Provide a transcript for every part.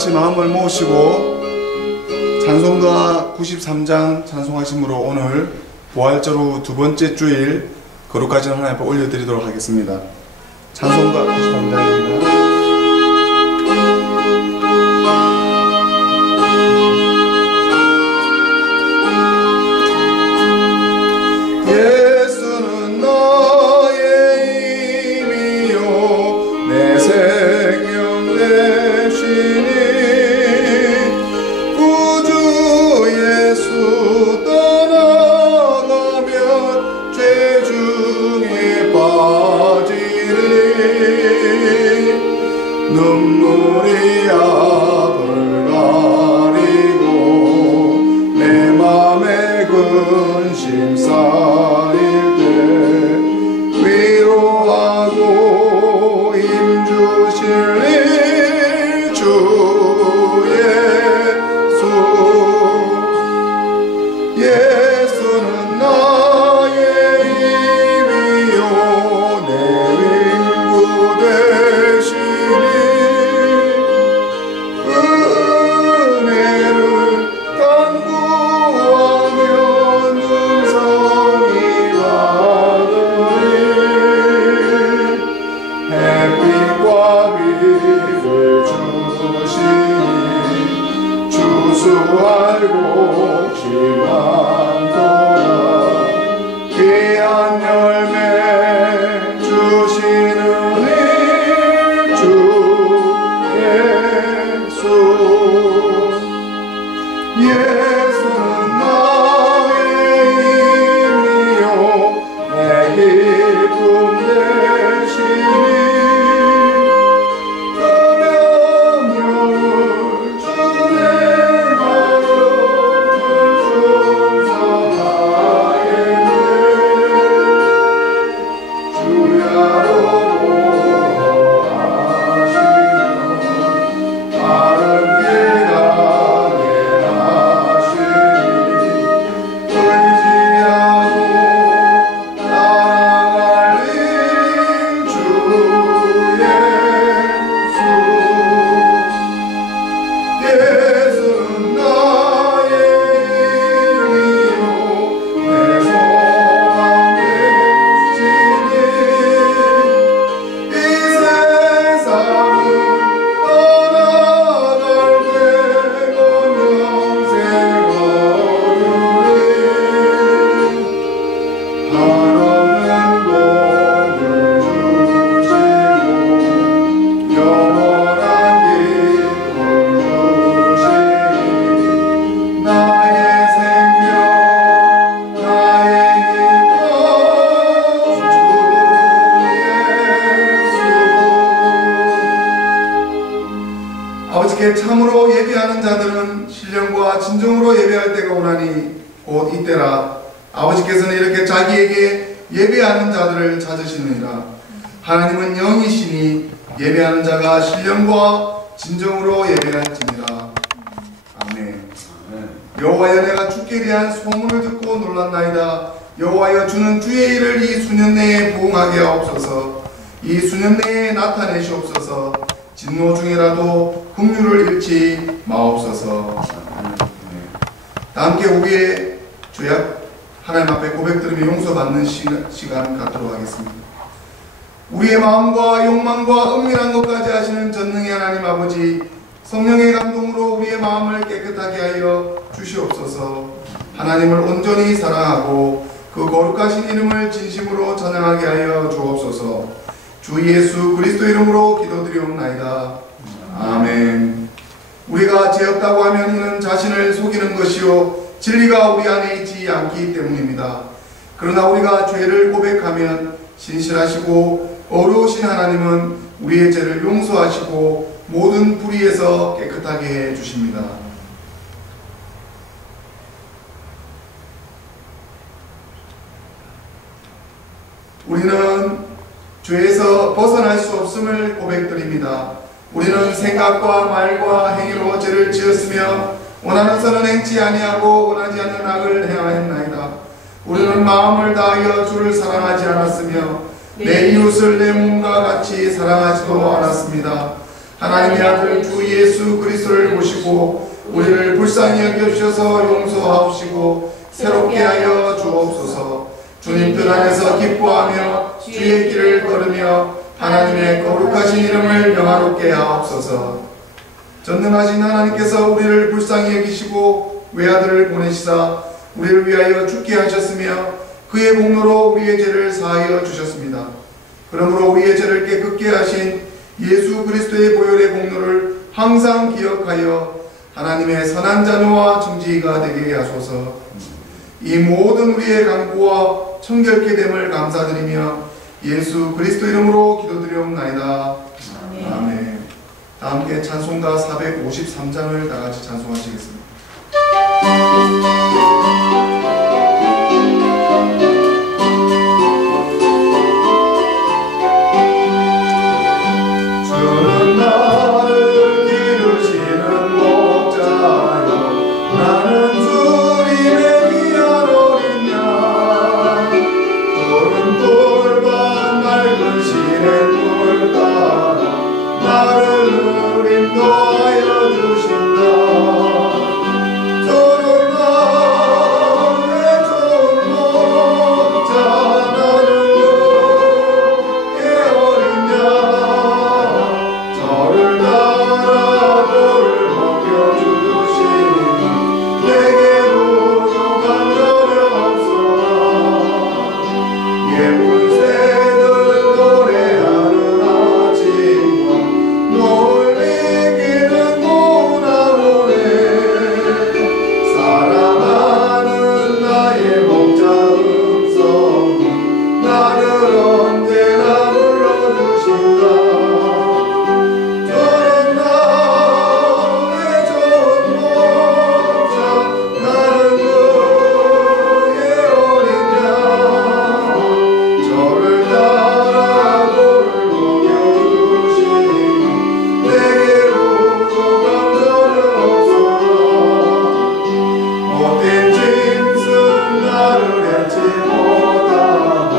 같이 마음을 모으시고 찬송가 93장 찬송하심으로 오늘 부활절 두 번째 주일 거룩하신 하나님 앞에 올려드리도록 하겠습니다. 찬송가 93장입니다. 눈물이 앞을 가리고 내 맘에 근심 쌓일 때 위로하고 힘주실 주 예수. 예수는 나의 힘이요 내 위로 되시니 알고 기만도다 귀한 열매 주시는 주 예수. 예수는 나의 힘이요 내 기쁨 되시니 아버지께 참으로 예배하는 자들은 신령과 진정으로 예배할 때가 오나니 곧 이때라. 아버지께서는 이렇게 자기에게 예배하는 자들을 찾으시느니라. 하나님은 영이시니 예배하는 자가 신령과 진정으로 예배할지니라. 아멘. 여호와여, 내가 주께 대한 소문을 듣고 놀랐나이다. 여호와여, 주는 주의 일을 이 수년 내에 부응하게 하옵소서. 이 수년 내에 나타내시옵소서. 진노 중에라도 긍휼을 잃지 마옵소서. 다 함께 우리의 죄악 하나님 앞에 고백드리며 용서받는 시간 갖도록 하겠습니다. 우리의 마음과 욕망과 은밀한 것까지 하시는 전능의 하나님 아버지, 성령의 감동으로 우리의 마음을 깨끗하게 하여 주시옵소서. 하나님을 온전히 사랑하고 그 거룩하신 이름을 진심으로 찬양하게 하여 주옵소서. 주 예수 그리스도 이름으로 기도드리옵나이다. 아멘. 우리가 죄 없다고 하면 이는 자신을 속이는 것이요 진리가 우리 안에 있지 않기 때문입니다. 그러나 우리가 죄를 고백하면 신실하시고 어려우신 하나님은 우리의 죄를 용서하시고 모든 불의에서 깨끗하게 해 주십니다. 우리는 죄에서 벗어날 수 없음을 고백드립니다. 우리는 생각과 말과 행위로 죄를 지었으며 원하는 선은 행치 아니하고 원하지 않는 악을 행하였나이다. 우리는 마음을 다하여 주를 사랑하지 않았으며 내 이웃을 내 몸과 같이 사랑하지도 않았습니다. 하나님의 아들 주 예수 그리스도를 보시고 우리를 불쌍히 여겨주셔서 용서하옵시고 새롭게 하여 주옵소서. 주님 뜻 안에서 기뻐하며 주의 길을 걸으며 하나님의 거룩하신 이름을 영화롭게 하옵소서. 전능하신 하나님께서 우리를 불쌍히 여기시고 외아들을 보내시사 우리를 위하여 죽게 하셨으며 그의 공로로 우리의 죄를 사하여 주셨습니다. 그러므로 우리의 죄를 깨끗게 하신 예수 그리스도의 보혈의 공로를 항상 기억하여 하나님의 선한 자녀와 정직이가 되게 하소서. 이 모든 우리의 간구와 청결케 됨을 감사드리며 예수 그리스도 이름으로 기도드리옵나이다. 아멘. 아멘. 다 함께 찬송가 453장을 다 같이 찬송하시겠습니다. 주는 나를 기르시는 목자요 나는 주님의 귀한 어린 양 푸른 꿀과 맑은 시냇물 따라 나를 인도하여 주신다. 저는 나의 좋은 목자 나는 주의 어린 양 저를 따라 돌을 먹여주시니 내게 부족한 전혀 없소나. 예쁜 새들 노래하는 아침과 노을 이기는 모나무네 사랑하는 나의 목자 음성이 나를 언제나 불러주신다. 저는 나의 좋은 목자 나는 그의 어린 양 저를 따라 돌을 먹여주시니 내게 부족한 전혀 없소나. 못된 짐승 나를 해치 못하고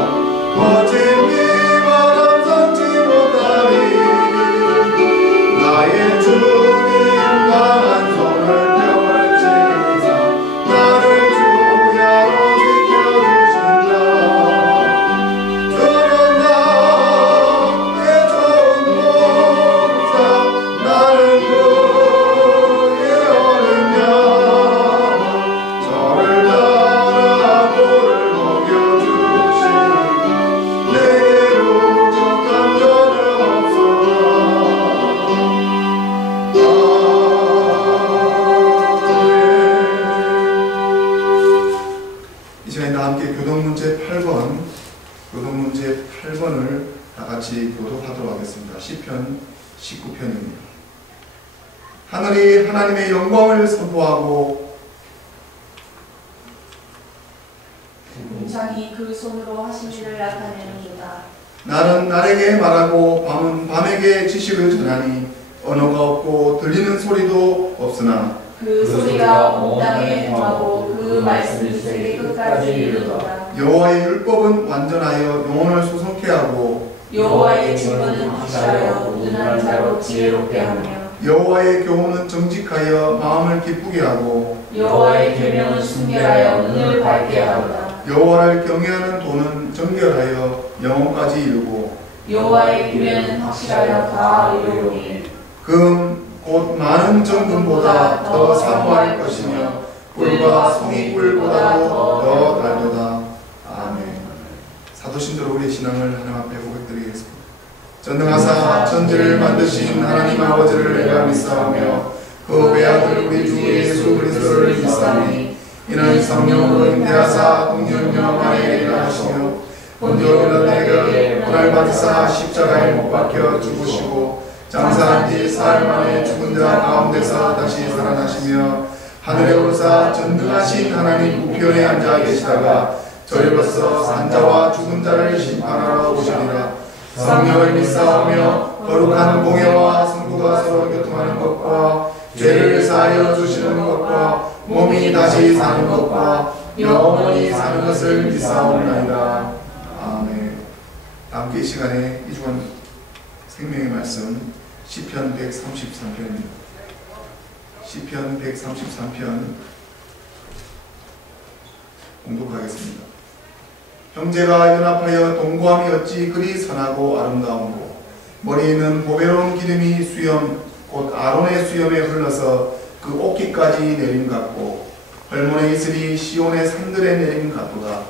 멋진 비바람 삼지 못하리. 나의 주님 강한 손을 펼치사 나를 주야로 지켜주신다. 저는 나의 좋은 목자 나는 그의 어린 양 저를 따라 돌을 먹여주시니 내게 부족한 전혀 없소나. 이 시간에 다 함께 교독문제 8번을 다 같이 교독하도록 하겠습니다. 시편 19편입니다. 하늘이 하나님의 영광을 선포하고 공창이 그 손으로 하신 일을 나타내는도다. 날은 날에게 말하고 밤은 밤에게 지식을 전하니 언어가 없고 들리는 소리도 없으나 그 소리가 온 땅에 행하고 그 말씀이 세계 끝까지 이르도다. 여호와의 율법은 완전하여 영혼을 소성케 하고 여호와의 증거는 확실하여 우둔한 자로 지혜롭게 하며 여호와의 교훈은 정직하여 마음을 기쁘게 하고 여호와의 계명은 순결하여 눈을 밝게 하도다. 여호와를 경외하는 도는 정결하여 영혼까지 이루고 여호와의 규례는 확실하여 다 이루오니 금 곧 많은 정금보다 더 사모할 것이며 꿀과 송이꿀보다도 더 달도다. 아멘. 사도신도로 우리의 신앙을 하나님 앞에 고백드리겠습니다. 전능하사 천지를 만드신 하나님 아버지를 내가 믿사오며 그 외아들 우리 주 예수 그리스도를 믿사오니 이는 성령으로 임대하사 동정녀 안에 일어나시며 본디오 빌라도에게 고난을 받으사 십자가에 못 박혀 죽으시고 장사한 뒤 사흘 만에 죽은 자 가운데서 다시 살아나시며 하늘에 오르사 전능하신 하나님 우편에 앉아 계시다가 저리로서 산자와 죽은 자를 심판하러 오시리라. 성령을 믿사오며 거룩한 공예와 성부가 서로 교통하는 것과 죄를 사하여 주시는 것과 몸이 다시 사는 것과 영원히 사는 것을 믿사옵나이다. 아멘. 함께 이 시간에 이 주간 생명의 말씀 시편 133편입니다. 시편 133편 공독하겠습니다. 형제가 연합하여 동거함이 어찌 그리 선하고 아름다운고, 머리에는 보배로운 기름이 수염 곧 아론의 수염에 흘러서 그 옷깃까지 내림 같고, 헐몬의 이슬이 시온의 산들에 내림 같도다.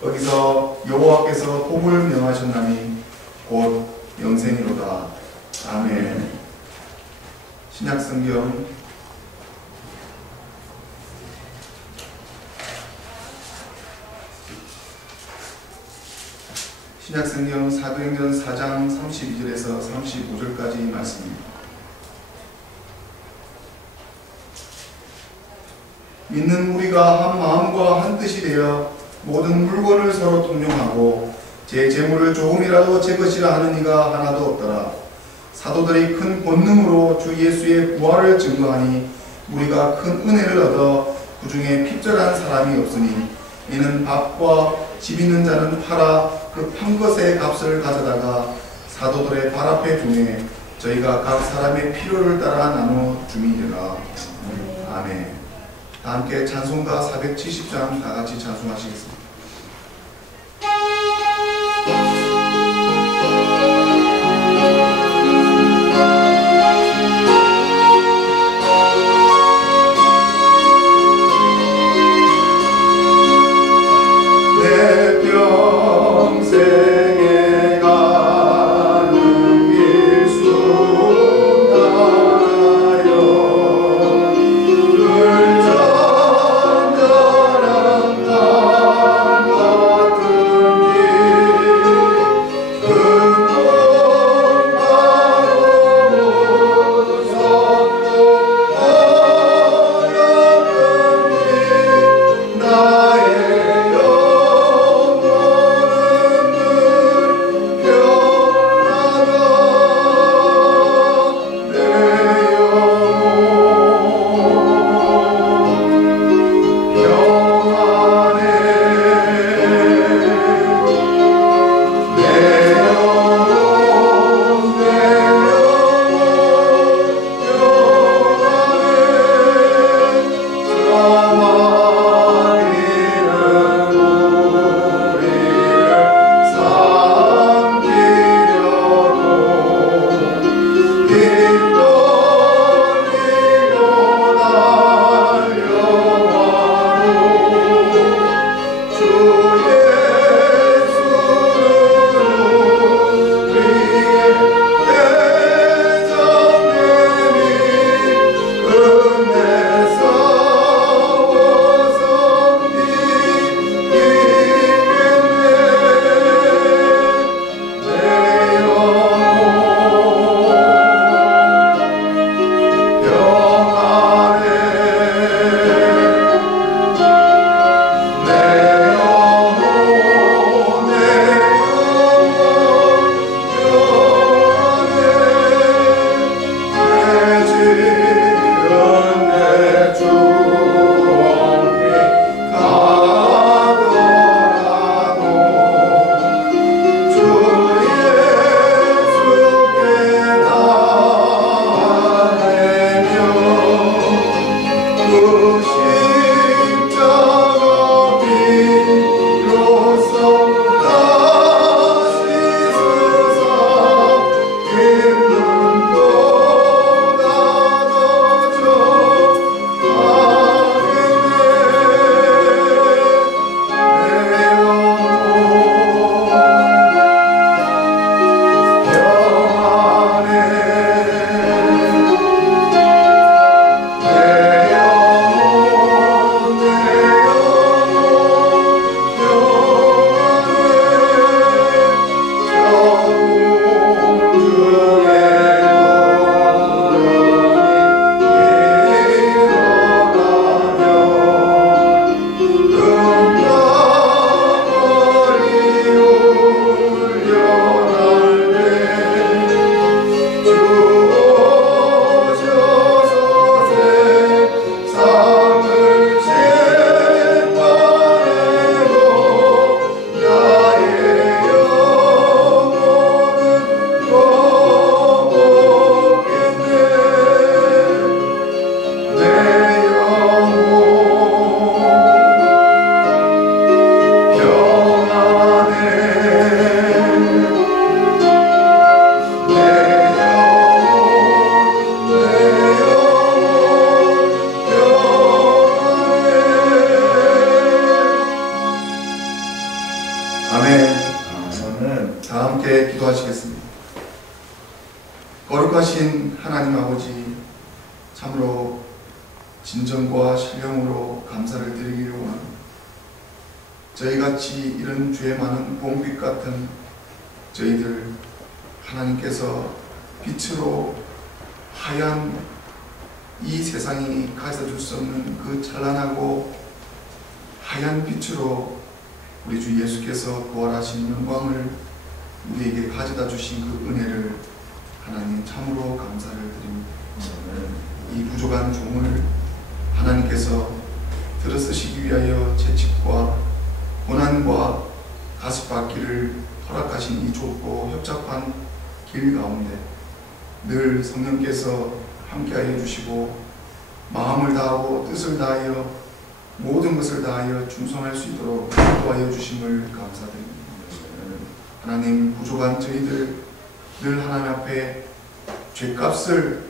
거기서 여호와께서 복을 명하셨나니 곧 영생이로다. 아멘. 신약성경 사도행전 4장 32절에서 35절까지 말씀입니다. 믿는 우리가 한 마음과 한 뜻이 되어 모든 물건을 서로 통용하고 제 재물을 조금이라도 제 것이라 하는 이가 하나도 없더라. 사도들이 큰 본능으로 주 예수의 부활을 증거하니 우리가 큰 은혜를 얻어 그 중에 핍절한 사람이 없으니, 이는 밥과 집 있는 자는 팔아 그 판 것의 값을 가져다가 사도들의 발 앞에 두매 저희가 각 사람의 필요를 따라 나누어 줌이되라. 아멘. 다 함께 찬송가 470장 다 같이 찬송하시겠습니다. 늘 전전한 구원하신 하나님 아버지, 참으로 진정과 신령으로 감사를 드리기를 원합니다. 저희같이 이런 죄 많은 봉빛 같은 저희들, 하나님께서 빛으로 하얀 이 세상이 가져줄 수 없는 그 찬란하고 하얀 빛으로 우리 주 예수께서 부활하신 영광을 우리에게 가져다 주신 그 은혜를 하나님 참으로 감사를 드립니다. 이 부족한 종을 하나님께서 들어쓰시기 위하여 채찍과 고난과 가시받기를 허락하신 이 좁고 협착한 길 가운데 늘 성령께서 함께하여 주시고 마음을 다하고 뜻을 다하여 모든 것을 다하여 충성할 수 있도록 도와여 주심을 감사드립니다. 하나님, 부족한 저희들 늘 하나님 앞에 죄값을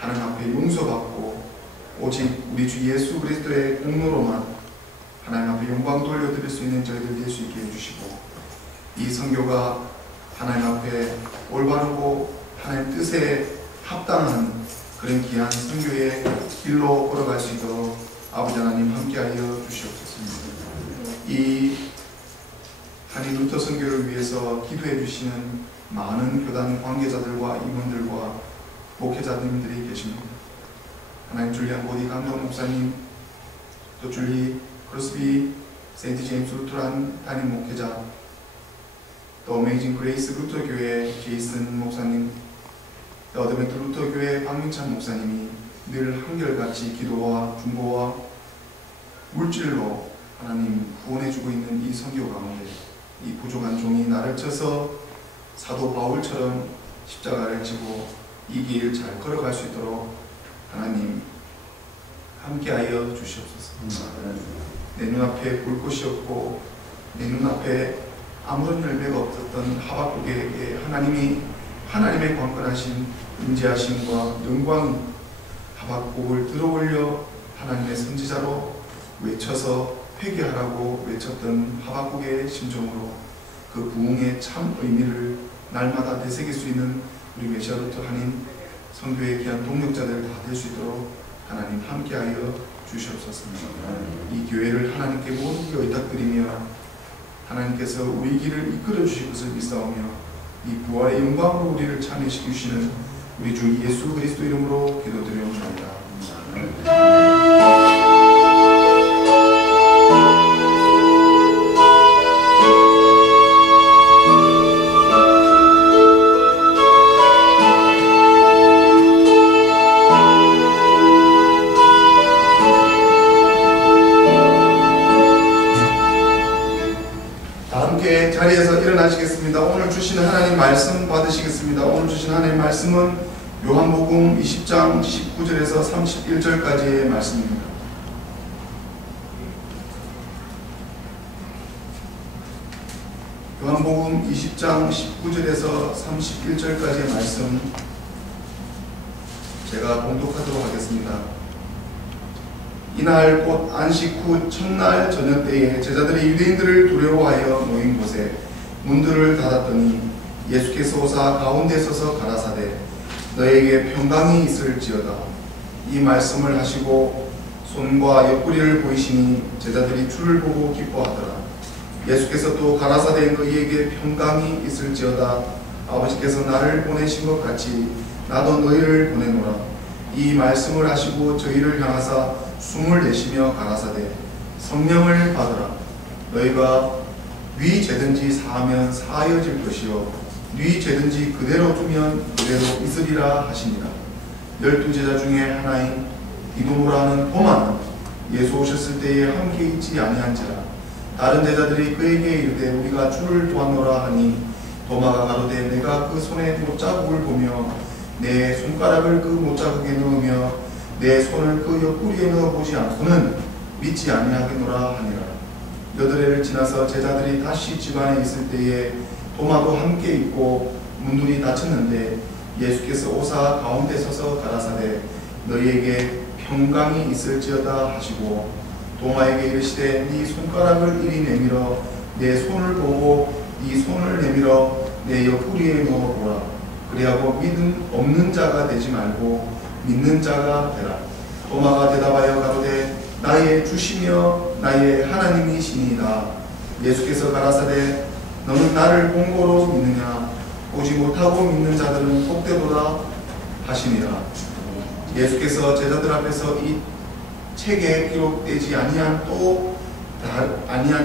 하나님 앞에 용서받고 오직 우리 주 예수 그리스도의 공로로만 하나님 앞에 영광 돌려드릴 수 있는 저희들 될 수 있게 해주시고, 이 선교가 하나님 앞에 올바르고 하나님 뜻에 합당한 그런 귀한 선교의 길로 걸어갈 수 있도록 아버지 하나님 함께하여 주시옵소서. 이 한인 루터 선교를 위해서 기도해 주시는 많은 교단 관계자들과 임원들과 목회자님들이 계십니다. 하나님, 줄리안 보디 감독 목사님, 또 줄리 크로스비 세인트 제임스 루터란 담임 목회자, 또 어메이징 그레이스 루터 교회 제이슨 목사님, 또 어드벤트 루터 교회 박민찬 목사님이 늘 한결같이 기도와 중보와 물질로 하나님 구원해주고 있는 이 선교 가운데 이 부족한 종이 나를 쳐서 사도 바울처럼 십자가를 지고 이 길 잘 걸어갈 수 있도록 하나님 함께하여 주시옵소서. 내 눈앞에 볼 곳이 없고 내 눈앞에 아무런 열매가 없었던 하박국에게 하나님이 하나님의 광건하신 임재하심과 영광이 하박국을 들어올려 하나님의 선지자로 외쳐서 회개하라고 외쳤던 하박국의 심정으로 그 부흥의 참 의미를 날마다 되새길 수 있는 우리 메시아 루터 한인 선교의 귀한 동력자들 다 될 수 있도록 하나님 함께하여 주시옵소서. 이 교회를 하나님께 모든 게 의탁드리며 하나님께서 우리 길을 이끌어 주실 것을 믿사오며 이 부활의 영광으로 우리를 참여시켜 주시는 우리 주 예수 그리스도 이름으로 기도드리옵나이다. 자리에서 일어나시겠습니다. 오늘 주시는 하나님 말씀 받으시겠습니다. 오늘 주신 하나님 말씀은 요한복음 20장 19절에서 31절까지의 말씀입니다. 요한복음 20장 19절에서 31절까지의 말씀 제가 봉독하도록 하겠습니다. 이날 곧 안식 후 첫날 저녁 때에 제자들이 유대인들을 두려워하여 모인 곳에 문들을 닫았더니 예수께서 오사 가운데 서서 가라사대 너에게 평강이 있을지어다. 이 말씀을 하시고 손과 옆구리를 보이시니 제자들이 주를 보고 기뻐하더라. 예수께서 또 가라사대 너희에게 평강이 있을지어다. 아버지께서 나를 보내신 것 같이 나도 너희를 보내노라. 이 말씀을 하시고 저희를 향하사 숨을 내쉬며 가라사대 성령을 받으라. 너희가 네 죄든지 사하면 사하여질 것이요 네 죄든지 그대로 두면 그대로 있으리라 하시니라. 12제자 중에 하나인 디도모라 하는 도마는 예수 오셨을 때에 함께 있지 아니한지라. 다른 제자들이 그에게 이르되 우리가 주를 보았노라 하니 도마가 가로되 내가 그 손에 못자국을 보며 내 손가락을 그 못자국에 넣으며 내 손을 그 옆구리에 넣어보지 않고는 믿지 아니하겠노라 하니라. 8해를 지나서 제자들이 다시 집안에 있을 때에 도마도 함께 있고 문들이 닫혔는데 예수께서 오사 가운데 서서 가라사대 너희에게 평강이 있을지어다 하시고 도마에게 이르시되 네 손가락을 이리 내밀어 내 손을 보고 네 손을 내밀어 내 옆구리에 넣어보라. 그리하고 믿음 없는 자가 되지 말고 믿는 자가 되라. 도마가 대답하여 가로되 나의 주시며 나의 하나님이시니이다. 예수께서 가라사대 너는 나를 본고로 믿느냐? 보지 못하고 믿는 자들은 복되도다 하시니라. 예수께서 제자들 앞에서 이 책에 기록되지 아니한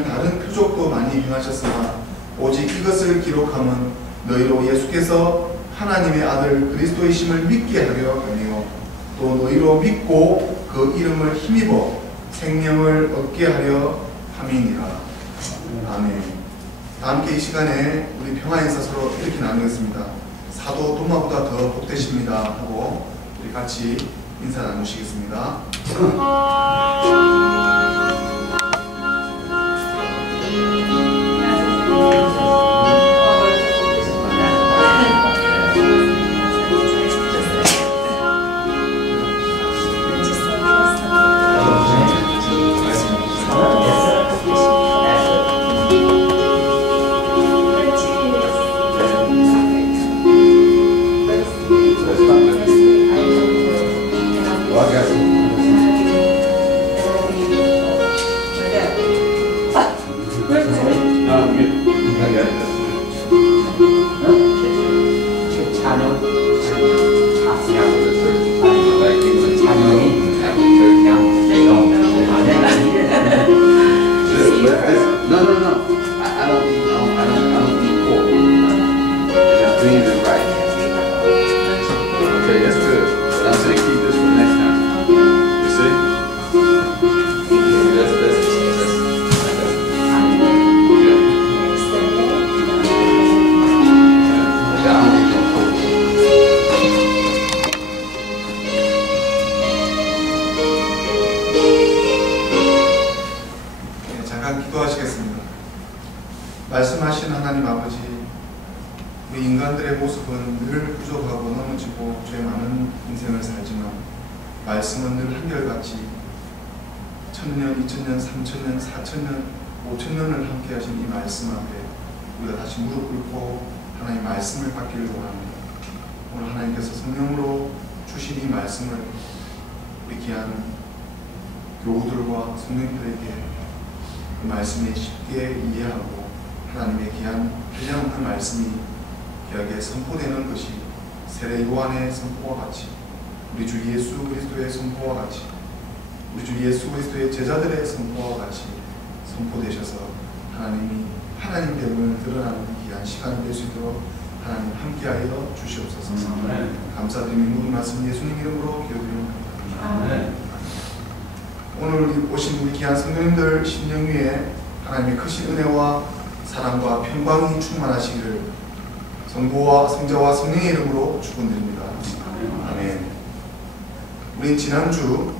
다른 표적도 많이 행하셨으나 오직 이것을 기록함은 너희로 예수께서 하나님의 아들 그리스도이심을 믿게 하려 하며 또 너희로 믿고 그 이름을 힘입어 생명을 얻게 하려 함이니라. 아멘. 다 함께 이 시간에 우리 평화에서 서로 이렇게 나누겠습니다. 사도 도마보다 더 복되십니다 하고 우리 같이 인사 나누시겠습니다. 말씀하신 하나님 아버지, 우리 인간들의 모습은 늘 부족하고 넘어지고 죄 많은 인생을 살지만 말씀은 늘 한결같이 1000년, 2000년, 3000년, 4000년, 5000년을 함께 하신 이 말씀 앞에 우리가 다시 무릎 꿇고 하나님 말씀을 받기를 원합니다. 오늘 하나님께서 성령으로 주신 이 말씀을 우리 귀한 교우들과 성령들에게 그 말씀이 쉽게 이해하고 하나님의 귀한 한량없는 말씀이 귀하게 선포되는 것이 세례 요한의 선포와 같이 우리 주 예수 그리스도의 선포와 같이 우리 주 예수 그리스도의 제자들의 선포와 같이 선포되셔서 하나님이 하나님됨을 드러나는 귀한 시간이 될 수 있도록 하나님 함께하여 주시옵소서. 감사드리며 모든 말씀 예수님 이름으로 기도드립니다. 오늘 오신 우리 귀한 성도님들 심령 위에 하나님의 크신 은혜와 사랑과 평강이 충만하시기를 성부와 성자와 성령의 이름으로 축원드립니다. 아멘. 우린 지난주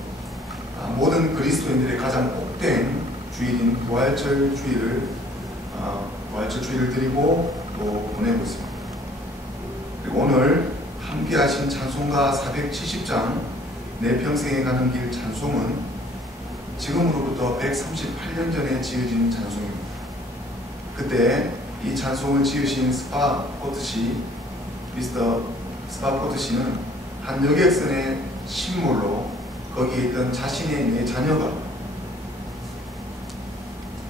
모든 그리스도인들의 가장 복된 주일인 부활절 주일을 드리고 또 보내고 있습니다. 그리고 오늘 함께 하신 찬송가 470장 내 평생에 가는 길 찬송은 지금으로부터 138년 전에 지어진 찬송입니다. 그때 이 찬송을 지으신 미스터 스파포트 씨는 한 여객선의 신물로 거기에 있던 자신의 네 자녀가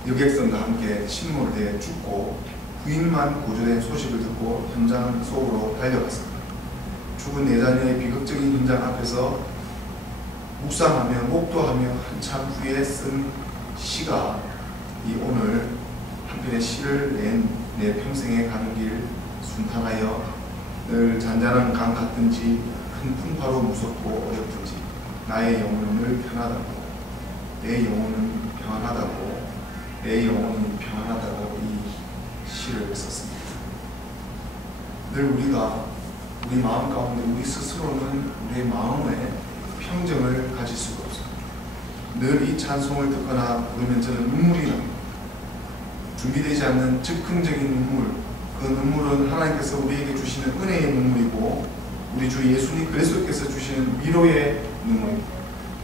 여객선과 함께 침몰돼 죽고 부인만 구조된 소식을 듣고 현장 속으로 달려갔습니다. 죽은 네 자녀의 비극적인 현장 앞에서 묵상하며 목도하며 한참 후에 쓴 시가 이 오늘 한편의 시를 낸 내 평생에 가는 길 순탄하여 늘 잔잔한 강 같든지 큰 풍파로 무섭고 어렵든지 나의 영혼은 늘 편하다고 내 영혼은 평안하다고 내 영혼은 평안하다고 이 시를 썼습니다. 늘 우리가 우리 마음 가운데 우리 스스로는 우리의 마음에 평정을 가질 수가 없습니다. 늘 이 찬송을 듣거나 부르면 저는 눈물이 납니다. 준비되지 않는 즉흥적인 눈물, 그 눈물은 하나님께서 우리에게 주시는 은혜의 눈물이고 우리 주 예수님 그리스도께서 주시는 위로의 눈물입니다.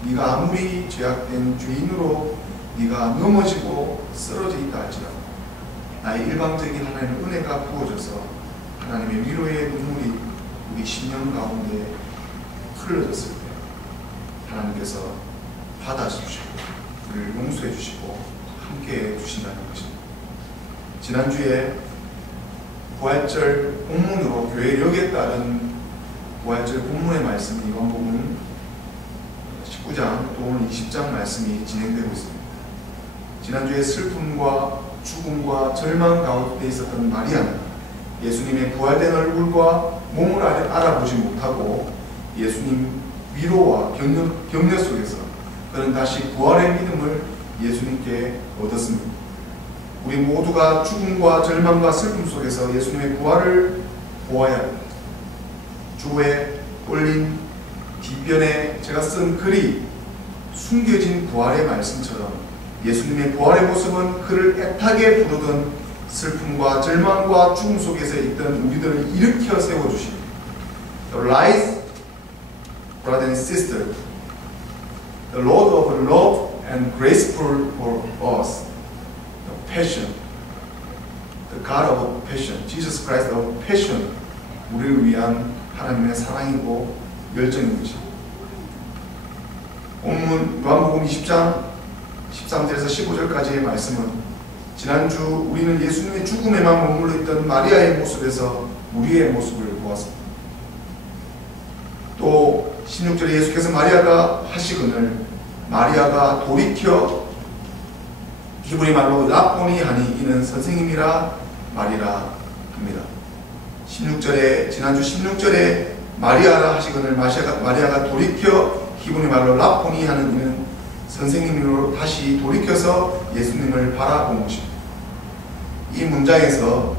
네가 아무리 죄악된 죄인으로 네가 넘어지고 쓰러져 있다 할지라도 나의 일방적인 하나님의 은혜가 부어져서 하나님의 위로의 눈물이 우리 심령 가운데 흘러졌을 때 하나님께서 받아주시고 우리를 용서해 주시고 함께해 주신다는 것입니다. 지난주에 부활절 본문으로 교회력에 따른 부활절 본문의 말씀이 요한복음 19장 또 오늘 20장 말씀이 진행되고 있습니다. 지난주에 슬픔과 죽음과 절망 가운데 있었던 마리아는 예수님의 부활된 얼굴과 몸을 알아보지 못하고 예수님 위로와 격려 속에서 그는 다시 부활의 믿음을 예수님께 얻었습니다. 우리 모두가 죽음과 절망과 슬픔 속에서 예수님의 부활을 보아야 합니다. 주에 올린 뒷변에 제가 쓴 글이 숨겨진 부활의 말씀처럼 예수님의 부활의 모습은 그를 애타게 부르던 슬픔과 절망과 죽음 속에서 있던 우리들을 일으켜 세워주십니다. Rise, brother and sister. The Lord of love and graceful for us. The passion. The God of passion. Jesus Christ of passion. 우리를 위한 하나님의 사랑이고 열정인 것입니다. 본문 요한복음 20장 13절에서 15절까지의 말씀은 지난주 우리는 예수님의 죽음에만 머물러 있던 마리아의 모습에서 우리의 모습을 보았습니다. 또 16절에 예수께서 마리아가 하시거늘 마리아가 돌이켜 히브리 말로 라보니 하니 이는 선생님이라 말이라 합니다. 16절에 지난주 16절에 마리아라 하시거늘 마리아가 돌이켜 히브리 말로 라보니 하는 이는 선생님으로 다시 돌이켜서 예수님을 바라본 것입니다. 이 문장에서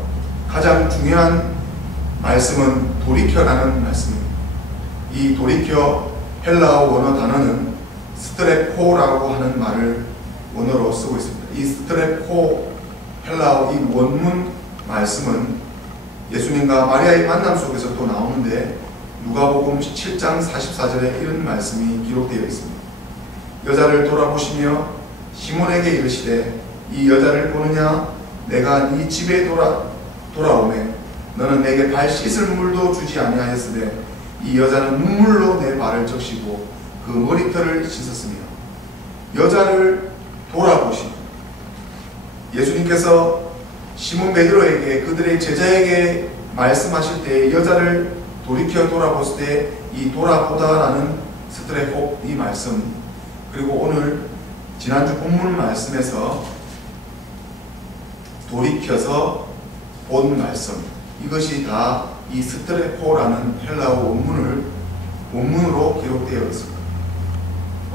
가장 중요한 말씀은 돌이켜라는 말씀입니다. 이 돌이켜 헬라어 원어 단어는 스트레포라고 하는 말을 원어로 쓰고 있습니다. 이 스트레포 헬라어 이 원문 말씀은 예수님과 마리아의 만남 속에서 또 나오는데 누가복음 17장 44절에 이런 말씀이 기록되어 있습니다. 여자를 돌아보시며 시몬에게 이르시되 이 여자를 보느냐 내가 네 집에 돌아오매 너는 내게 발 씻을 물도 주지 아니하였으되 이 여자는 눈물로 내 발을 적시고 그 머리털을 씻었으며 여자를 돌아보시며 예수님께서 시몬 베드로에게 그들의 제자에게 말씀하실 때 여자를 돌이켜 돌아보실 때 이 돌아보다라는 스트레포 이 말씀 그리고 오늘 지난주 본문 말씀에서 돌이켜서 본 말씀 이것이 다 이 스트레포라는 헬라어 원문으로 기록되어 있습니다.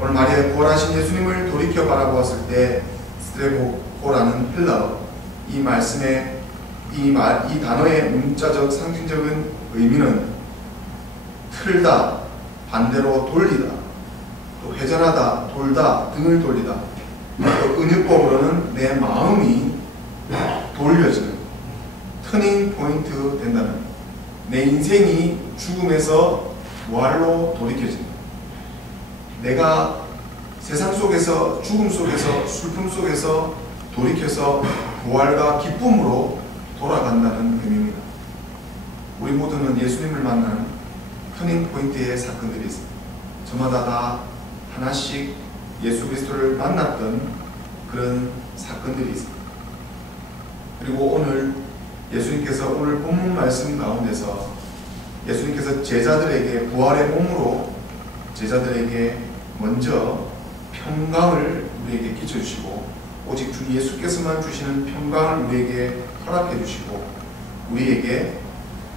오늘 마리아의 부활하신 예수님을 돌이켜 바라보았을 때 스트레포라는 헬라어 이 말씀의 이 단어의 문자적 상징적인 의미는 틀다, 반대로 돌리다, 또 회전하다, 돌다, 등을 돌리다. 또 은유법으로는 내 마음이 돌려지는 터닝 포인트 된다는 내 인생이 죽음에서 부활로 돌이켜진다. 내가 세상 속에서 죽음 속에서 슬픔 속에서 돌이켜서 부활과 기쁨으로 돌아간다는 의미입니다. 우리 모두는 예수님을 만난 터닝 포인트의 사건들이 있습니다. 저마다 다 하나씩 예수 그리스도를 만났던 그런 사건들이 있습니다. 그리고 오늘 예수님께서 오늘 본문 말씀 가운데서 예수님께서 제자들에게 부활의 몸으로 제자들에게 먼저 평강을 우리에게 끼쳐주시고 오직 주 예수께서만 주시는 평강을 우리에게 허락해 주시고 우리에게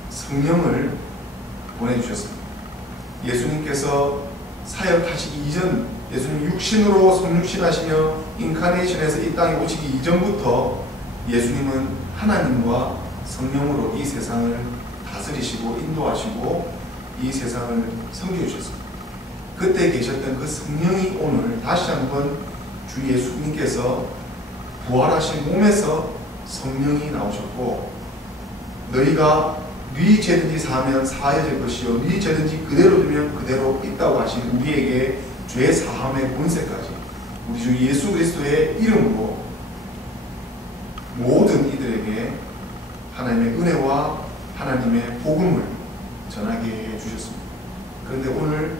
성령을 보내주셨습니다. 예수님께서 사역하시기 이전 예수님 육신으로 성육신하시며 인카네이션에서 이 땅에 오시기 이전부터 예수님은 하나님과 성령으로 이 세상을 다스리시고 인도하시고 이 세상을 섬겨 주셨습니다. 그때 계셨던 그 성령이 오늘 다시 한번 주 예수님께서 부활하신 몸에서 성령이 나오셨고 너희가 네 죄든지 사하면 사하여질 것이요 네 죄든지 그대로 두면 그대로 있다고 하신 우리에게 죄 사함의 권세까지 우리 주 예수 그리스도의 이름으로 모든 이들에게 하나님의 은혜와 하나님의 복음을 전하게 해 주셨습니다. 그런데 오늘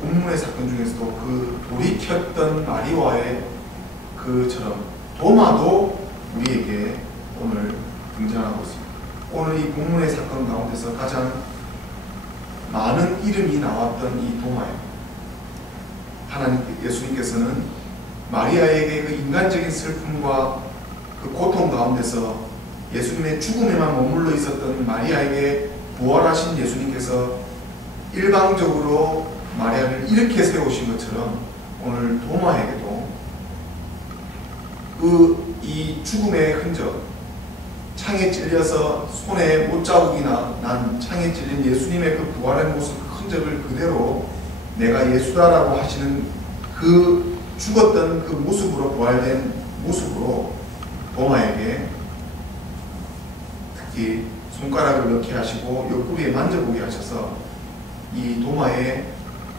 본문의 사건 중에서도 그 돌이 켰던 마리아의 그처럼 도마도 우리에게 오늘 등장하고 있습니다. 오늘 이 본문의 사건 가운데서 가장 많은 이름이 나왔던 이 도마입니다. 하나님 예수님께서는 마리아에게 그 인간적인 슬픔과 그 고통 가운데서 예수님의 죽음에만 머물러 있었던 마리아에게 부활하신 예수님께서 일방적으로 마리아를 이렇게 세우신 것처럼 오늘 도마에게도 이 죽음의 흔적, 창에 찔려서 손에 못자국이 난 창에 찔린 예수님의 그 부활의 모습, 그 흔적을 그대로 내가 예수다라고 하시는 그 죽었던 그 모습으로 부활된 모습으로 도마에게 특히 손가락을 넣게 하시고 옆구리에 만져보게 하셔서 이 도마의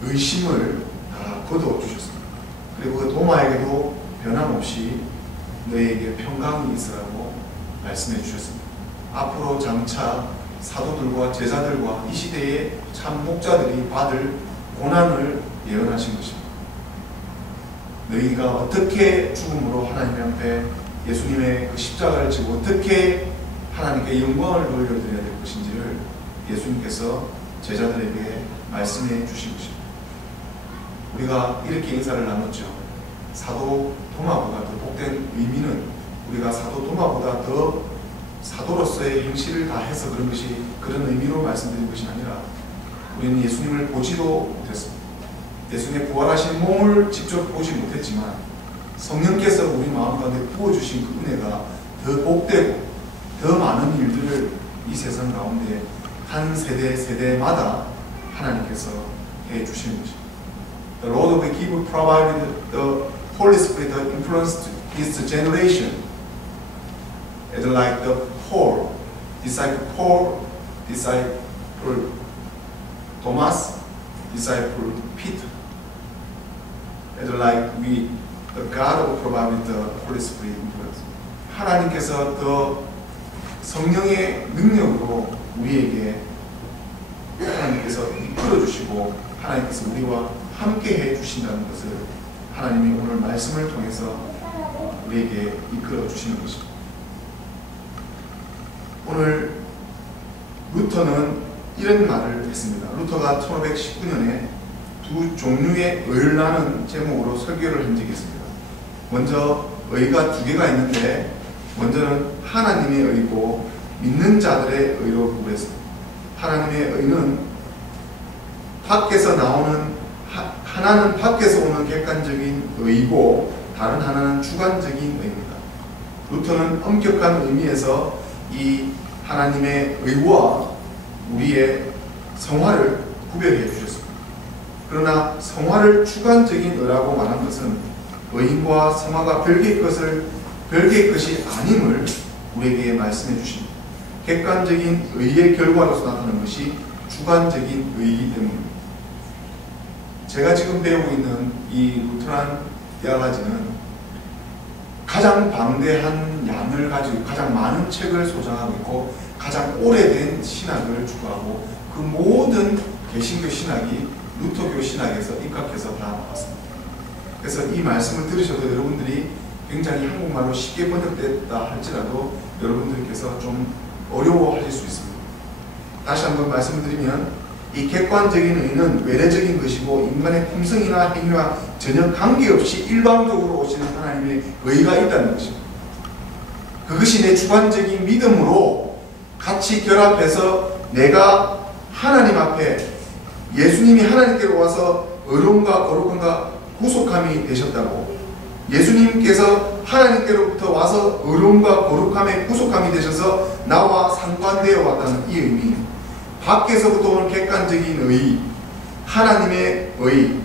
의심을 다 거두어 주셨습니다. 그리고 그 도마에게도 변함없이 너에게 평강이 있으라고 말씀해 주셨습니다. 앞으로 장차 사도들과 제자들과 이 시대의 참 목자들이 받을 고난을 예언하신 것입니다. 너희가 어떻게 죽음으로 하나님 앞에 예수님의 그 십자가를 지고 어떻게 하나님께 영광을 돌려드려야 될 것인지를 예수님께서 제자들에게 말씀해 주신 것입니다. 우리가 이렇게 인사를 나눴죠. 사도 도마보다 더 복된 의미는 우리가 사도 도마보다 더 사도로서의 행실을 다 해서 그런 것이 그런 의미로 말씀드린 것이 아니라 우리는 예수님을 보지도 못했습니다. 예수님의 부활하신 몸을 직접 보지 못했지만 성령께서 우리 마음 가운데 부어주신 그 은혜가 더 복되고 더 많은 일들을 이 세상 가운데 한 세대마다 하나님께서 해주시는 것입니다. The Lord of the Kingdom provided the Holy Spirit that influenced his generation. It's like the Paul, disciple Thomas, disciple Peter. It's like the God provided the Holy Spirit influence. 하나님께서 더 성령의 능력으로 우리에게 하나님께서 이끌어 주시고 하나님께서 우리와 함께 해 주신다는 것을 하나님이 오늘 말씀을 통해서 우리에게 이끌어 주시는 것입니다. 오늘 루터는 이런 말을 했습니다. 루터가 1519년에 두 종류의 의라는 제목으로 설교를 한 적이 있습니다. 먼저 의가 두 개가 있는데 먼저는 하나님의 의고 믿는 자들의 의로 구분했습니다. 하나님의 의는 밖에서 나오는 하나는 밖에서 오는 객관적인 의고 다른 하나는 주관적인 의입니다. 루터는 엄격한 의미에서 이 하나님의 의와 우리의 성화를 구별해 주셨습니다. 그러나 성화를 주관적인 의라고 말한 것은 의인과 성화가 별개의 것이 아님을 우리에게 말씀해 주십니다. 객관적인 의의 결과로서 나타나는 것이 주관적인 의이기 때문입니다. 제가 지금 배우고 있는 이 루터란 대학가지는 가장 방대한 양을 가지고 가장 많은 책을 소장하고 있고 가장 오래된 신학을 추구하고 그 모든 개신교 신학이 루터교 신학에서 입각해서 다 나왔습니다. 그래서 이 말씀을 들으셔도 여러분들이 굉장히 한국말로 쉽게 번역됐다 할지라도 여러분들께서 좀 어려워하실 수 있습니다. 다시 한번 말씀을 드리면 이 객관적인 의는 외래적인 것이고 인간의 품성이나 행위와 전혀 관계없이 일방적으로 오시는 하나님의 의가 있다는 것입니다. 그것이 내 주관적인 믿음으로 같이 결합해서 내가 하나님 앞에 예수님이 하나님께로 와서 의로움과 거룩함과 구속함이 되셨다고 예수님께서 하나님께로부터 와서 의로움과 거룩함의 구속함이 되셔서 나와 상관되어 왔다는 이 의미, 밖에서부터 오는 객관적인 의, 하나님의 의,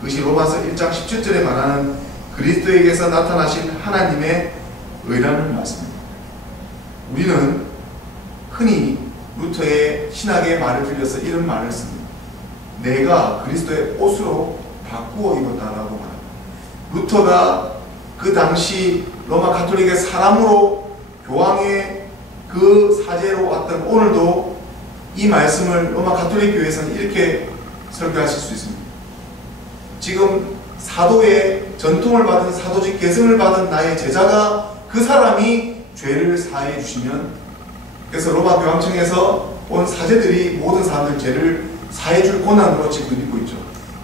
그것이 로마서 1장 17절에 말하는 그리스도에게서 나타나신 하나님의 의라는 말씀입니다. 우리는 흔히 루터의 신학의 말을 들려서 이런 말을 씁니다. 내가 그리스도의 옷으로 바꾸어 입었다라고 말합니다. 루터가 그 당시 로마 가톨릭의 사람으로 교황의 그 사제로 왔던 오늘도 이 말씀을 로마 가톨릭 교회에서는 이렇게 설교하실 수 있습니다. 지금 사도의 전통을 받은 사도직 계승을 받은 나의 제자가 그 사람이 죄를 사해 주시면, 그래서 로마 교황청에서 온 사제들이 모든 사람들 죄를 사해 줄 권한으로 지금 믿고 있죠.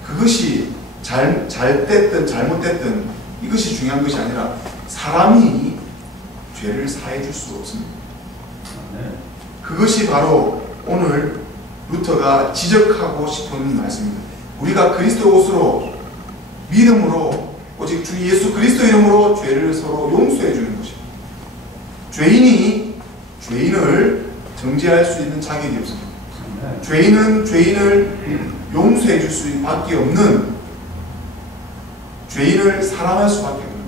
그것이 잘 됐든 잘못됐든 이것이 중요한 것이 아니라 사람이 죄를 사해 줄 수 없습니다. 그것이 바로 오늘 루터가 지적하고 싶은 말씀입니다. 우리가 그리스도 옷으로 믿음으로 오직 주 예수 그리스도 이름으로 죄를 서로 용서해 주는 것입니다. 죄인이 죄인을 정죄할 수 있는 자격이 없습니다. 죄인은 죄인을 용서해 줄 수밖에 없는, 죄인을 사랑할 수밖에 없는.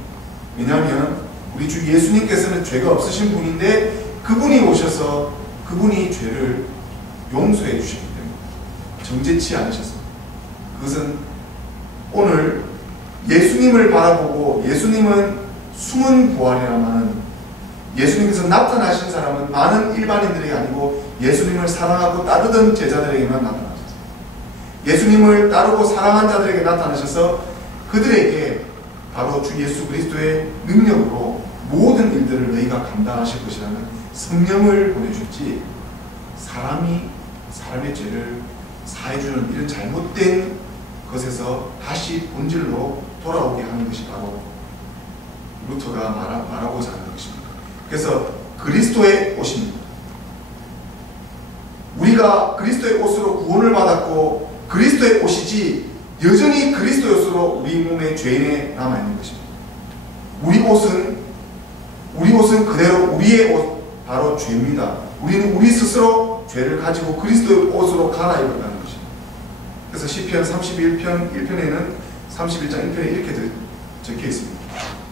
왜냐하면 우리 주 예수님께서는 죄가 없으신 분인데 그분이 오셔서 그분이 죄를 용서해 주시기 때문에 정죄치 않으셨습니다. 그것은 오늘 예수님을 바라보고, 예수님은 숨은 부활이라마는, 예수님께서 나타나신 사람은 많은 일반인들에게 아니고 예수님을 사랑하고 따르던 제자들에게만 나타나셨어요. 예수님을 따르고 사랑한 자들에게 나타나셔서 그들에게 바로 주 예수 그리스도의 능력으로 모든 일들을 너희가 감당하실 것이라는 성령을 보내주셨지, 사람의 죄를 사해주는 이런 잘못된 것에서 다시 본질로 돌아오게 하는 것이 바로 루터가 말하고자 하는 것입니다. 그래서 그리스도의 옷입니다. 우리가 그리스도의 옷으로 구원을 받았고 그리스도의 옷이지 여전히 그리스도의 옷으로 우리 몸에 죄인에 남아있는 것입니다. 우리 옷은 그대로 우리의 옷, 바로 죄입니다. 우리는 우리 스스로 죄를 가지고 그리스도의 옷으로 갈아입었다는 것입니다. 그래서 시편 31편 1편에는 31장 1편에 이렇게 적혀 있습니다.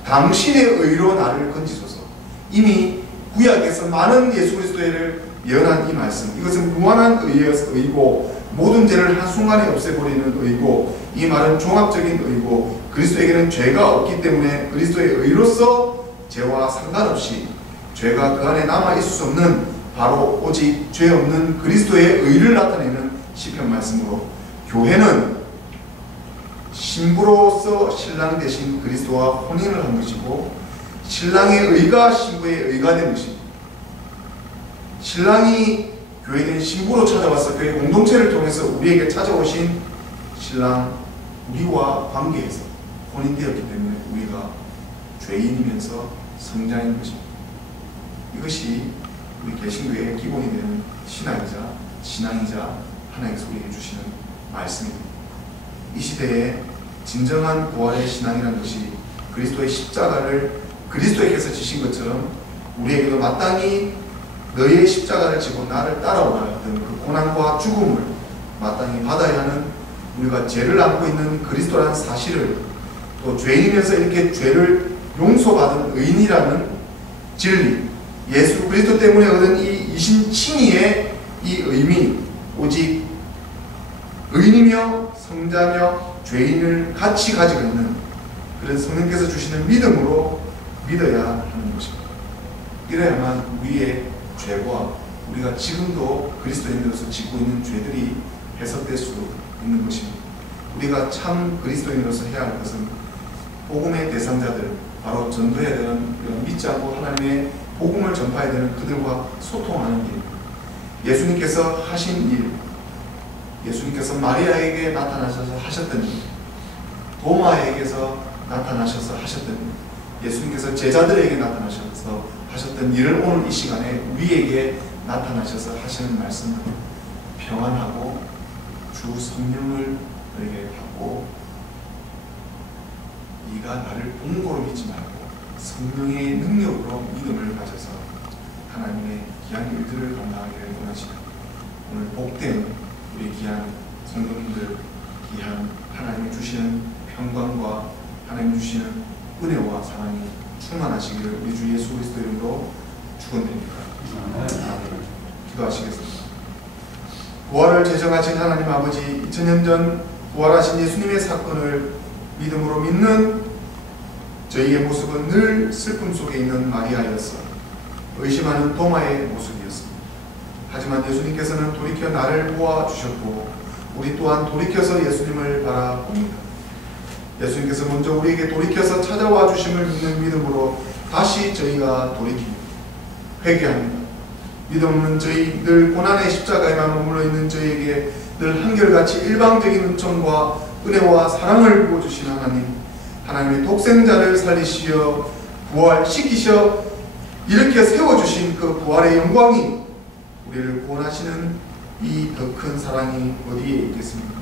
당신의 의로 나를 건지소서. 이미 구약에서 많은 예수 그리스도를 예언한 이 말씀, 이것은 무한한 의고 모든 죄를 한순간에 없애버리는 의고, 이 말은 종합적인 의고, 그리스도에게는 죄가 없기 때문에 그리스도의 의로서 죄와 상관없이 죄가 그 안에 남아있을 수 없는, 바로 오직 죄 없는 그리스도의 의를 나타내는 시편 말씀으로, 교회는 신부로서 신랑 대신 그리스도와 혼인을 한 것이고 신랑의 의가 신부의 의가 된 것입니다. 신랑이 교회된 신부로 찾아와서 교회 공동체를 통해서 우리에게 찾아오신 신랑, 우리와 관계에서 혼인되었기 때문에 우리가 죄인이면서 성자인 것입니다. 이것이 우리 개신교의 기본이 되는 신앙이자 하나님께서 우리에게 주시는 말씀입니다. 이 시대에 진정한 부활의 신앙이라는 것이 그리스도의 십자가를 그리스도에게서 지신 것처럼 우리에게도 마땅히 너희의 십자가를 지고 나를 따라오라 했던 그 고난과 죽음을 마땅히 받아야 하는, 우리가 죄를 안고 있는 그리스도라는 사실을, 또 죄인이면서 이렇게 죄를 용서받은 의인이라는 진리, 예수 그리스도 때문에 얻은 이 이신칭의의 이 의미, 오직 의인이며 성자며 죄인을 같이 가지고 있는 그런 성령께서 주시는 믿음으로 믿어야 하는 것입니다. 이래야만 우리의 죄와 우리가 지금도 그리스도인으로서 짓고 있는 죄들이 해석될 수 있는 것입니다. 우리가 참 그리스도인으로서 해야 할 것은 복음의 대상자들, 바로 전도해야 되는, 믿지 않고 하나님의 복음을 전파해야 되는 그들과 소통하는 일, 예수님께서 하신 일, 예수님께서 마리아에게 나타나셔서 하셨던 일, 도마에게서 나타나셔서 하셨던 일, 예수님께서 제자들에게 나타나셔서 하셨던 일을 오늘 이 시간에 우리에게 나타나셔서 하시는 말씀은 평안하고 주 성령을 너에게 받고 네가 나를 본고로 믿지 말고 성령의 능력으로 믿음을 가져서 하나님의 귀한 일들을 감당하기를 원하시는, 오늘 복된 우리 귀한 성도님들, 귀한 하나님 주시는 평강과 하나님 주시는 은혜와 사랑이 충만하시기를 우리 주 예수 그리스도 이름으로 축원드립니다. 기도하시겠습니다. 부활을 제정하신 하나님 아버지, 2000년 전 부활하신 예수님의 사건을 믿음으로 믿는 저희의 모습은 늘 슬픔 속에 있는 마리아였어 의심하는 도마의 모습이었습니다. 하지만 예수님께서는 돌이켜 나를 보아주셨고 우리 또한 돌이켜서 예수님을 바라봅니다. 예수님께서 먼저 우리에게 돌이켜서 찾아와 주심을 믿는 믿음으로 다시 저희가 돌이킵니다. 회개합니다. 믿음 없는 저희, 늘 고난의 십자가에만 머물러 있는 저희에게 늘 한결같이 일방적인 은총과 은혜와 사랑을 부어주신 하나님, 하나님의 독생자를 살리시어 부활시키셔 일으켜 세워주신 그 부활의 영광이 우리를 구원하시는 이 더 큰 사랑이 어디에 있겠습니까?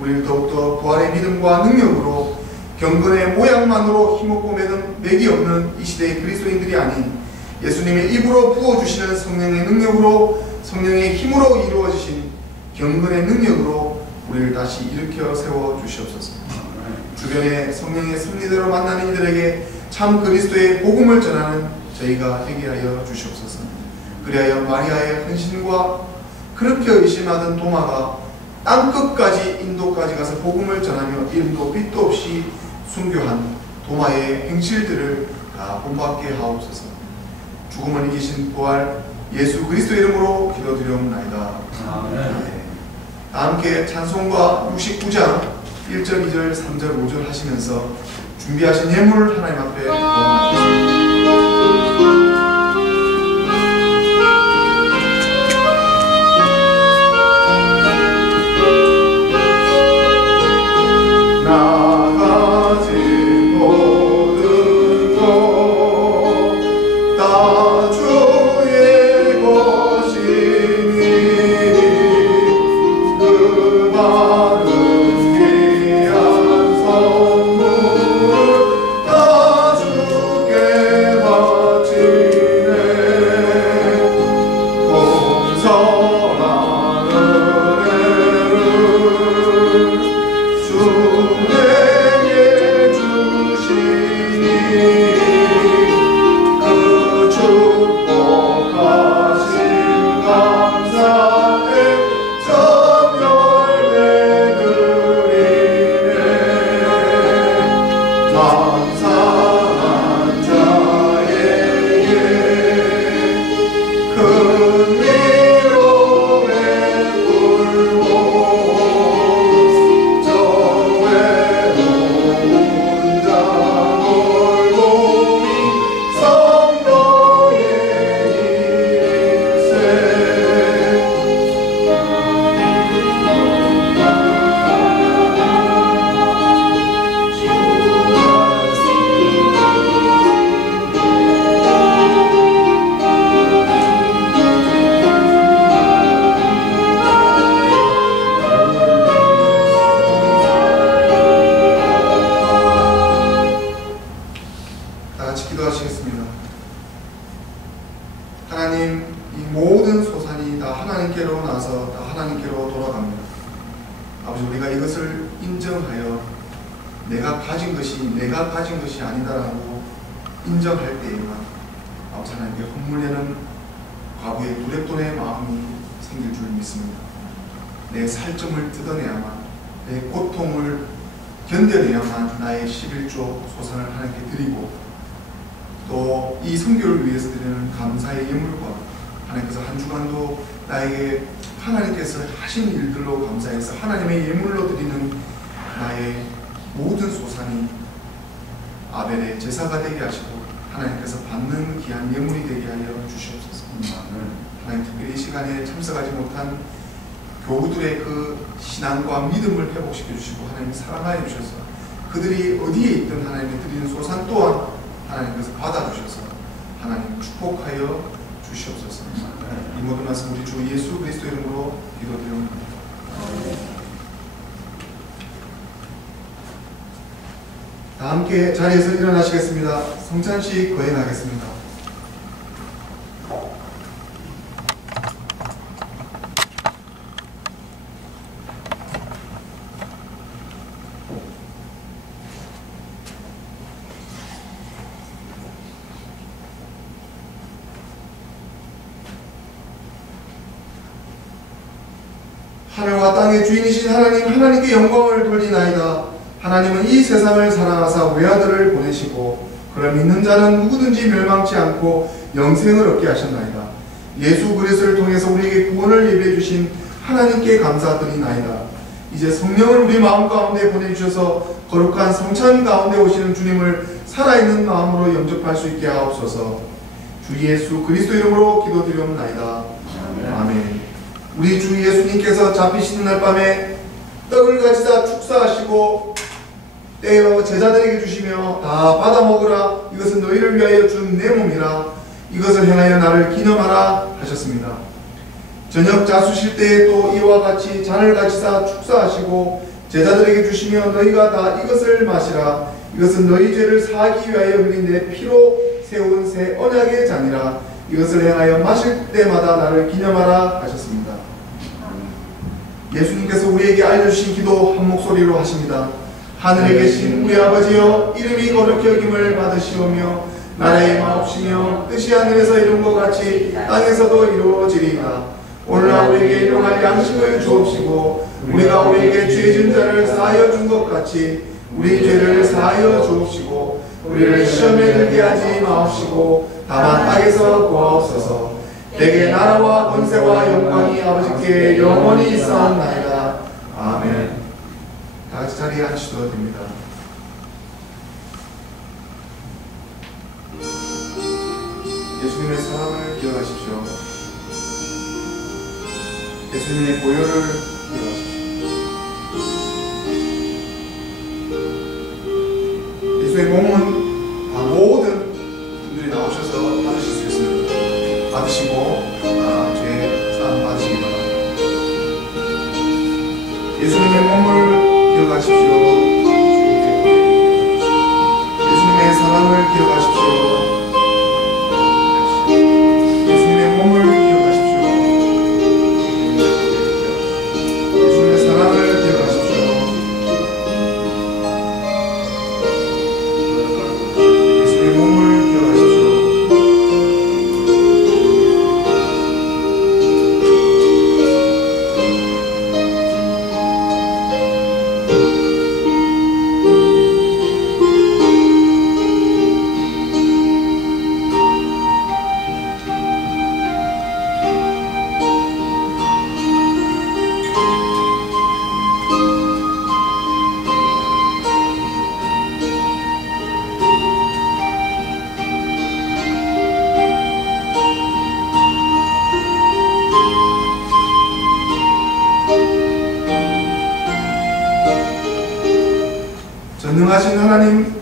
우리를 더욱더 부활의 믿음과 능력으로 경건의 모양만으로 힘없고 맥이 없는 이 시대의 그리스도인들이 아닌 예수님의 입으로 부어주시는 성령의 능력으로, 성령의 힘으로 이루어지신 경건의 능력으로 우리를 다시 일으켜 세워주시옵소서. 주변에 성령의 섭리대로 만나는 이들에게 참 그리스도의 복음을 전하는 저희가 되게 하여 주시옵소서. 그리하여 마리아의 헌신과 그렇게 의심하던 도마가 땅끝까지 인도까지 가서 복음을 전하며 이름도 빛도 없이 순교한 도마의 행실들을 다 본받게 하옵소서. 죽음을 이기신 부활 예수 그리스도 이름으로 기도드리옵나이다. 아멘. 다 함께 찬송가 69장 1절, 2절, 3절, 5절 하시면서 준비하신 예물을 하나님 앞에 봉헌하겠습니다. 하나님의 예물로 드리는 나의 모든 소산이 아벨의 제사가 되게 하시고 하나님께서 받는 귀한 예물이 되게 하여 주시옵소서. 하나님 특별히 이 시간에 참석하지 못한 교우들의 그 신앙과 믿음을 회복시켜 주시고 하나님 사랑하여 주셔서 그들이 어디에 있든 하나님이 드리는 소산 또한 하나님께서 받아주셔서 하나님 축복하여 주시옵소서. 이 모든 말씀 우리 주 예수 그리스도 이름으로 기도드립니다. 다 함께 자리에서 일어나시겠습니다. 성찬식 거행하겠습니다. 하늘과 땅의 주인이신 하나님, 하나님께 영광을 돌리나이다. 하나님은 이 세상을 사랑하사 외아들을 보내시고 그를 믿는 자는 누구든지 멸망치 않고 영생을 얻게 하셨나이다. 예수 그리스도를 통해서 우리에게 구원을 예비해 주신 하나님께 감사드리나이다. 이제 성령을 우리 마음 가운데 보내주셔서 거룩한 성찬 가운데 오시는 주님을 살아있는 마음으로 영접할 수 있게 하옵소서. 주 예수 그리스도 이름으로 기도드리옵나이다. 아멘. 우리 주 예수님께서 잡히시는 날 밤에 떡을 가지사 축사하시고 떼어 제자들에게 주시며 다 받아 먹으라. 이것은 너희를 위하여 준 내 몸이라. 이것을 행하여 나를 기념하라 하셨습니다. 저녁 자수실 때에 또 이와 같이 잔을 가지사 축사하시고 제자들에게 주시며 너희가 다 이것을 마시라. 이것은 너희 죄를 사하기 위하여 흘린 내 피로 세운 새 언약의 잔이라. 이것을 행하여 마실 때마다 나를 기념하라 하셨습니다. 예수님께서 우리에게 알려주신 기도 한 목소리로 하십니다. 하늘에 계신 우리 아버지여, 이름이 거룩히 여김을 받으시오며 나라의 마옵시며 뜻이 하늘에서 이룬 것 같이 땅에서도 이루어지리이다. 오늘날 우리에게 일용할 양식을 주옵시고 우리가 우리에게 죄 지은 자를 사하여 준 것 같이 우리 죄를 사하여 주옵시고 우리를 시험에 들게 하지 마옵시고 다만 악에서 구하옵소서. 내게 나라와 권세와 영광이 아버지께 영원히 있사옵나이다. 아멘. 다같이 자리에 앉으셔도 됩니다. 예수님의 사랑을 기억하십시오. 예수님의 보혈을 기억하십시오. 예수의 몸은 모든 분들이 나오셔서 받으실 수 있습니다. 받으시고 죄 사함 받으시기 바랍니다. 예수님의 몸을 기억하십시오. 예수님의 사랑을 기억하십시오. 예수님의 몸을 기억하십시오. 예수님의 사랑을 기억하십시오. 예수님의 몸을 기억하십시오. 전능하신 하나님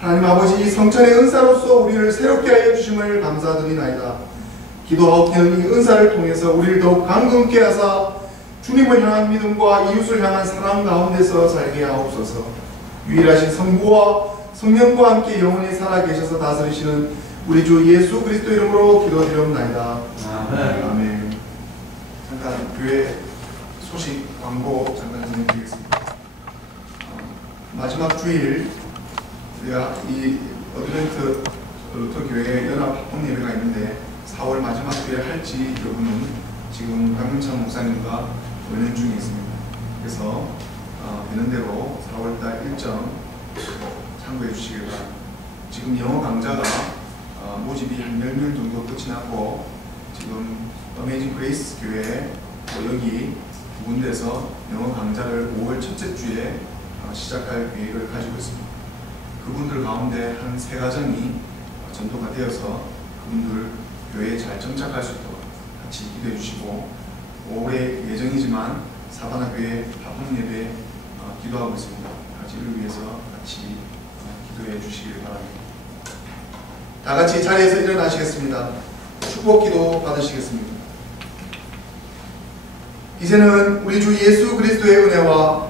아버지, 이 성찬의 은사로서 우리를 새롭게 하여 주심을 감사드리나이다. 기도하옵기는 이 은사를 통해서 우리를 더욱 강건케 하사 주님을 향한 믿음과 이웃을 향한 사랑 가운데서 살게 하옵소서. 유일하신 성부와 성령과 함께 영원히 살아계셔서 다스리시는 우리 주 예수 그리스도 이름으로 기도드리옵나이다. 아멘. 아멘. 잠깐 교회 소식 광고 잠깐 전해드리겠습니다. 마지막 주일 우리가 이 어드벤트 루터 교회 연합 합동 예배가 있는데 4월 마지막 주일에 할지 여부는 지금 강민찬 목사님과 논의 중에 있습니다. 그래서 되는 대로 4월달 일정 참고해 주시기 바랍니다. 지금 영어 강좌가 모집이 한 10명 정도 끝이 났고 지금 어메이징 그레이스 교회 여기 두 군데서 영어 강좌를 5월 첫째 주에 시작할 계획을 가지고 있습니다. 그분들 가운데 한 3가정이 전도가 되어서 그분들 교회에 잘 정착할 수 있도록 같이 기도해 주시고, 올해 예정이지만 사바나교회 합동 예배 기도하고 있습니다. 이를 위해서 같이 기도해 주시길 바랍니다. 다 같이 자리에서 일어나시겠습니다. 축복 기도 받으시겠습니다. 이제는 우리 주 예수 그리스도의 은혜와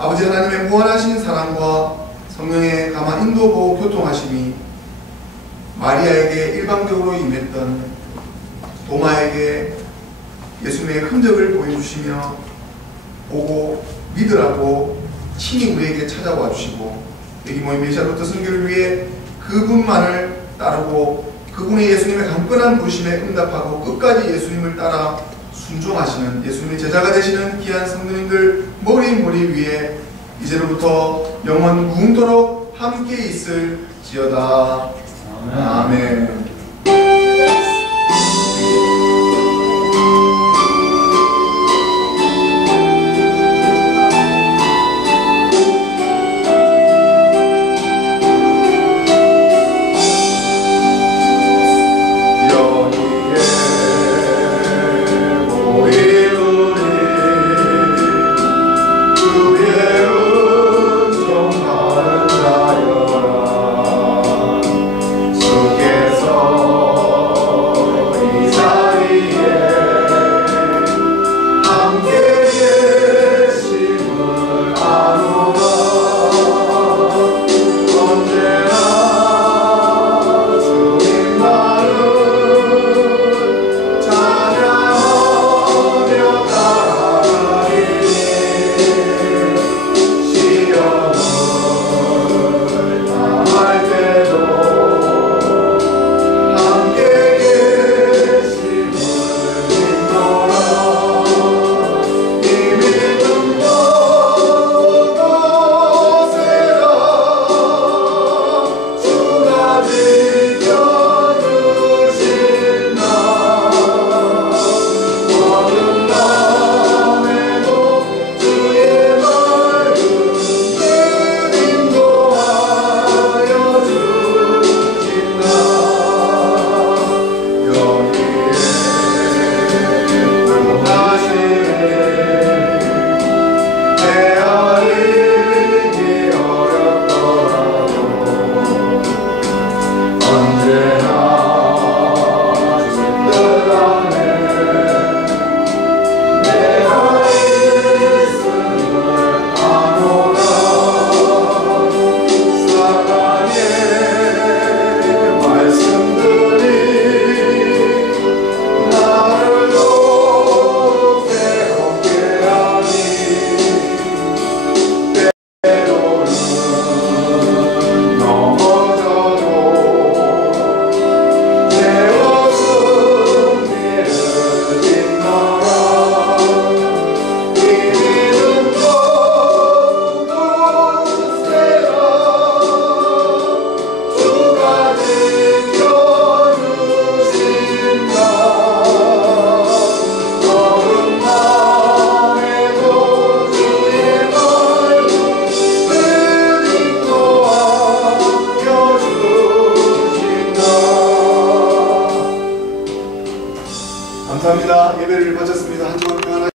아버지 하나님의 무한하신 사랑과 성령의 감화 인도보 교통하심이 마리아에게 일방적으로 임했던 도마에게 예수님의 흔적을 보여주시며 보고 믿으라고 친히 우리에게 찾아와 주시고, 여기 모인 메시아로터 선교를 위해 그분만을 따르고 그분의 예수님의 강건한 부르심에 응답하고 끝까지 예수님을 따라 순종하시는 예수님의 제자가 되시는 귀한 성도님들 머리 위에 이제로부터 영원 무궁토록 함께 있을지어다. 아멘. 감사합니다. 예배를 마쳤습니다. 한 주간 평안하시고